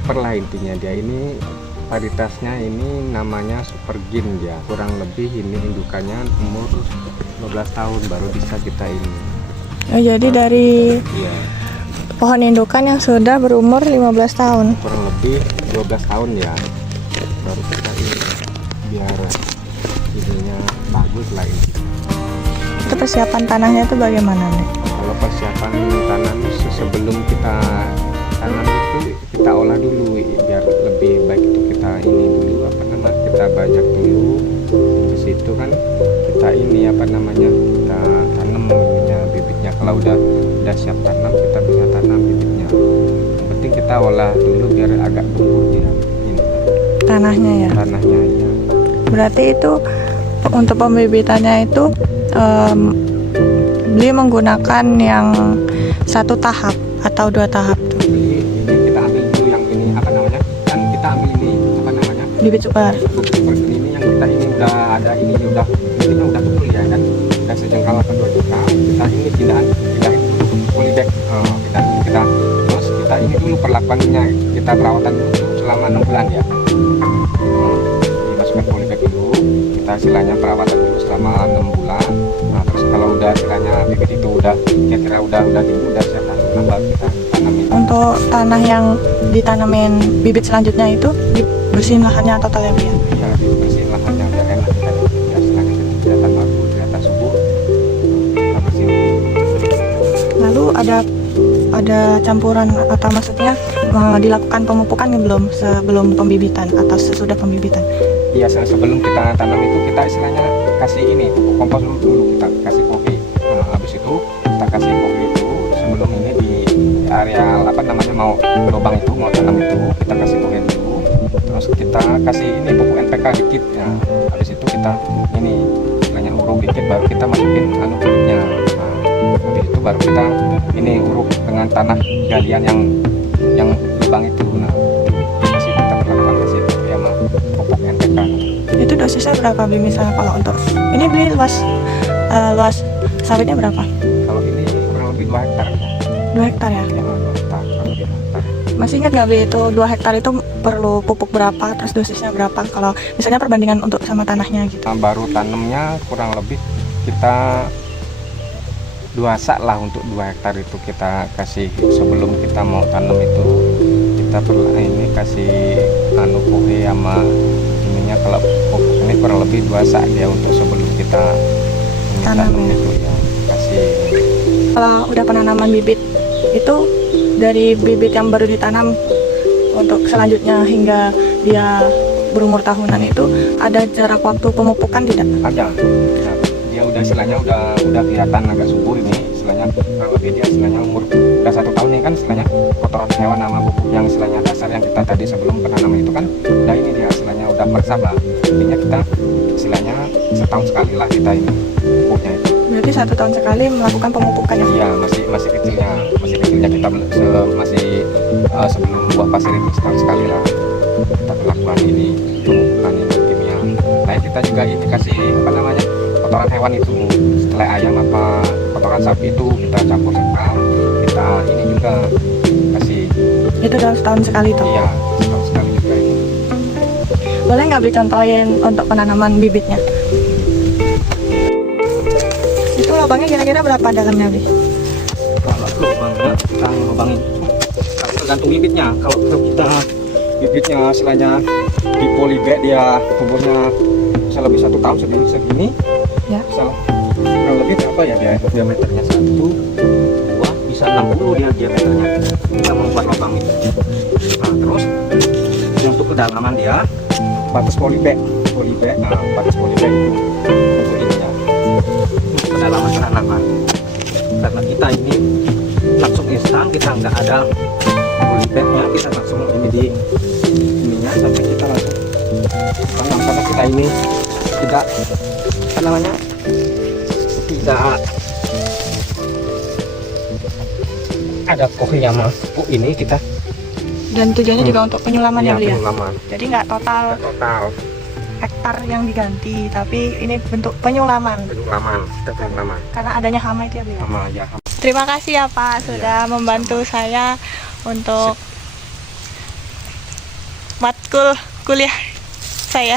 super lah intinya. Dia ini varietasnya ini namanya super gin, dia kurang lebih ini indukannya umur 15 tahun baru bisa kita ini. Oh, jadi dari Iya, pohon indukan yang sudah berumur 15 tahun. kurang lebih 12 tahun ya baru kita ini, biar ininya bagus lah ini. Itu persiapan tanahnya itu bagaimana nih? Kalau persiapan tanam sebelum kita tanam itu kita olah dulu biar lebih baik. Itu kita ini dulu apa namanya, kita bajak dulu, di situ kan kita ini apa namanya, kita tanam ininya, bibitnya. Kalau udah siap tanam kita bisa tanam bibitnya. Yang penting kita olah dulu biar agak gembur dia ini Tanahnya ya. tanahnya ya. Berarti itu untuk pembibitannya itu beli menggunakan yang satu tahap atau 2 tahap tuh. Ini kita ambil dulu yang ini apa namanya, yang kita ambil ini apa namanya, Bibit super. super ini yang kita ini udah ada ini udah bibitnya udah betul ya kan, udah sejengkal atau 2 juta. Kita ini pindahin dulu ke polybag. Pindahin dulu kita, terus kita ini dulu perlakuannya, kita perawatan dulu selama 6 bulan ya. Dimasukkan polybag dulu, kita istilahnya perawatan dulu selama 6 bulan. Nah terus kalau udah istilahnya bibit itu udah kira-kira udah tinggi, udah siap tanam, baru kita tanamin. Untuk tanah yang ditanamin bibit selanjutnya itu dibersihin lahannya total ya Bu ya? Ya bersihin lahannya biar enak kita ya, istilahnya kelihatan bagus, kelihatan subur. Kita bersihin. Lalu ada campuran atau maksudnya dilakukan pemupukan belum sebelum pembibitan atau sesudah pembibitan? Iya, sebelum kita tanam itu kita istilahnya kasih ini pupuk kompos dulu, kita kasih kopi. Nah, habis itu kita kasih kopi itu sebelum ini di areal apa namanya mau lubang itu mau tanam itu kita kasih kopi dulu. Terus kita kasih ini pupuk NPK dikit ya. Habis itu kita ini istilahnya uruk dikit, baru kita masukin bibitnya. Nah, habis itu baru kita ini uruk dengan tanah galian yang lubang itu. Nah, kasih kita perlakukan kasih ya sama pupuk NPK. Itu dosisnya berapa Bli, misalnya kalau untuk ini Bli luas sawitnya berapa? Kalau ini kurang lebih 2 hektar. 2 hektar ya? Ya, 2 hektar, kurang lebih 2 hektar. Masih ingat nggak Bli itu 2 hektar itu perlu pupuk berapa, terus dosisnya berapa kalau misalnya perbandingan untuk sama tanahnya gitu? Nah, baru tanamnya kurang lebih kita 2 sak lah untuk 2 hektar itu kita kasih. Sebelum kita mau tanam itu kita perlu ini kasih kopi sama ininya. Kalau pupuk ini kurang lebih 2 sak ya untuk sebelum kita ini tanam ya. itu ya kasih. Kalau udah penanaman bibit itu dari bibit yang baru ditanam untuk selanjutnya hingga dia berumur tahunan itu ada jarak waktu pemupukan tidak? Ada. Nah, dia udah istilahnya udah kelihatan agak subur ini istilahnya, kurang lebih dia istilahnya umur udah 1 tahun ini kan istilahnya kotoran hewan sama pupuk yang istilahnya dasar yang kita tadi sebelum penanaman itu kan udah ini dia istilahnya udah meresap lah. Intinya kita istilahnya setahun sekali lah kita ini pupuknya itu. Berarti 1 tahun sekali melakukan pemupukan ya? Iya, masih kecilnya kita masih sebelum buah pasir itu setahun sekali lah kita melakukan ini pemupukan ini kimia. Nah kita juga ini kasih apa namanya kotoran hewan itu, setelah ayam apa kotoran sapi itu kita campur sekal, kita ini juga kasih. Itu dalam setahun sekali tuh? Iya, setahun sekali juga ini. Boleh nggak Bli contohin untuk penanaman bibitnya? Itu lubangnya kira-kira berapa dalamnya Bli? Kalau lubangnya kita lubangin tergantung bibitnya. Kalau kita bibitnya istilahnya di polybag dia tumbuhnya bisa lebih 1 tahun segini Ya. bisa kurang lebih berapa ya dia diameternya 1, 2 bisa 60 dia diameternya. Kita membuat lubang itu. Nah terus untuk kedalaman dia batas polybag batas polybag itu untuk ininya untuk kedalaman penanaman. Karena kita ini langsung instan, kita nggak ada polybagnya, kita langsung ini di ininya sampai kita langsung tanam, karena kita ini tidak apa namanya tidak ada kohi sama pupuk ini kita. Dan tujuannya juga untuk penyulaman ya Bli ya? Penyulaman. Jadi nggak total hektar yang diganti, tapi ini bentuk penyulaman. Kita penyulaman. Karena adanya hama itu ya Bli ya? Sama ya. Terima kasih ya Pak sudah membantu saya untuk matkul kuliah saya.